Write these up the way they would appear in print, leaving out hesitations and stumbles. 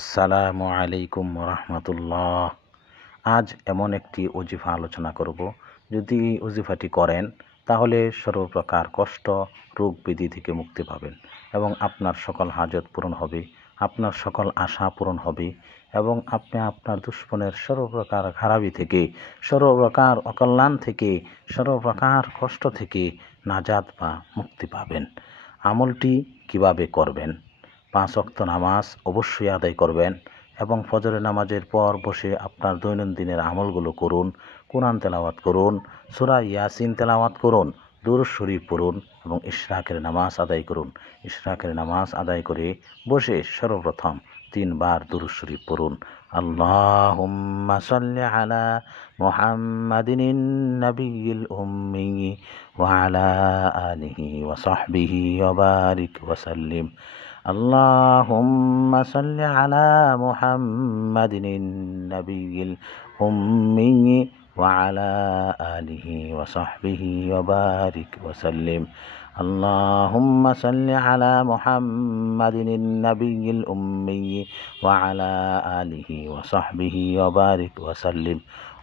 আসসালামু আলাইকুম রহমতুল্লাহ। আজ এমন একটি ওজিফা আলোচনা করব। যদি এই ওজিফাটি করেন তাহলে সর্বপ্রকার কষ্ট রোগ ব্যাধি থেকে মুক্তি পাবেন এবং আপনার সকল হাজত পূরণ হবে, আপনার সকল আশা পূরণ হবে এবং আপনি আপনার দুশ্মনের সর্বপ্রকার খারাপি থেকে, সর্বপ্রকার অকল্যাণ থেকে, সর্বপ্রকার কষ্ট থেকে নাজাত বা মুক্তি পাবেন। আমলটি কিভাবে করবেন? 5 ওয়াক্ত নামাজ অবশ্যই আদায় করবেন এবং ফজরের নামাজের পর বসে আপনার দৈনন্দিনের আমলগুলো করুন। কোরআন তেলাওয়াত করুন, সূরা ইয়াসিন তেলাওয়াত করুন, দুরূদ শরীফ পড়ুন এবং ইশরাকের নামাজ আদায় করুন। ইশরাকের নামাজ আদায় করে বসে সর্বপ্রথম 3 বার দুরূদ শরীফ পড়ুন। আল্লাহুম্মা সাল্লি আলা মুহাম্মাদিন নাবিয়্যিল উম্মি ওয়া আলা আলিহি ওয়া সাহবিহি ওয়া বারিক ওয়া সাল্লিম। اللهم صل على محمد النبي الأمي وعلى آله وصحبه وبارك وسلم. اللهم صل على محمد النبي الأمي وعلى آله وصحبه وبارك وسلم.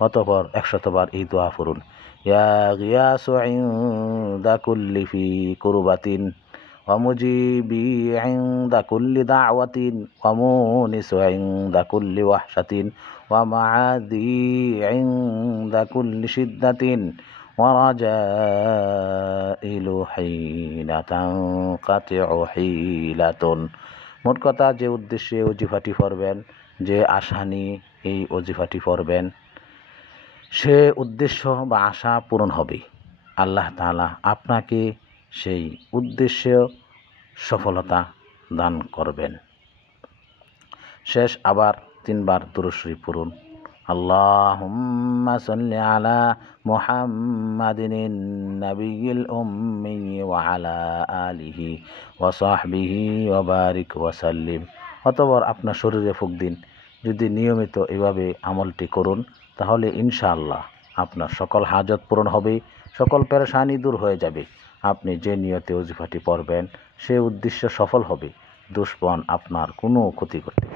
অতঃপর 100 বার এই দোয়া পড়ুন। ইয়া গিয়াসু ইনদা কুল্লি ফি কুরবাতিন ومجيبي عند كل دعوة ومونس عند كل وحشة ومعاذي عند كل شدة ورجائل حين تنقطع حيلة. মোট কথা, যে উদ্দেশ্যে ওজিফাটি পড়বেন, যে আশা নিয়ে এই ওজিফাটি পড়বেন, সে উদ্দেশ্য বা আশা পূরণ হবে। আল্লাহ তাআলা আপনাকে সেই উদ্দেশ্যে সফলতা দান করবেন। শেষ আবার 3 বার দুরূদ শরীফ পড়ুন। আল্লাহুম্মা সাল্লি আলা মুহাম্মাদিন নাবিয়্যিল উম্মি ওয়া আলা আলিহি ওয়া সাহবিহি ওয়া বারিক ওয়া সাল্লিম। অতঃপর আপনার শরীরে ফুঁক দিন। যদি নিয়মিত এভাবে আমলটি করুন তাহলে ইনশাআল্লাহ আপনার সকল হাজত পূরণ হবে, সকল পেরেশানি দূর হয়ে যাবে। আপনি যে নিয়তে ওজিফাটি পড়বেন সে উদ্দেশ্য সফল হবে, দুশমন আপনার কোনো ক্ষতি করতে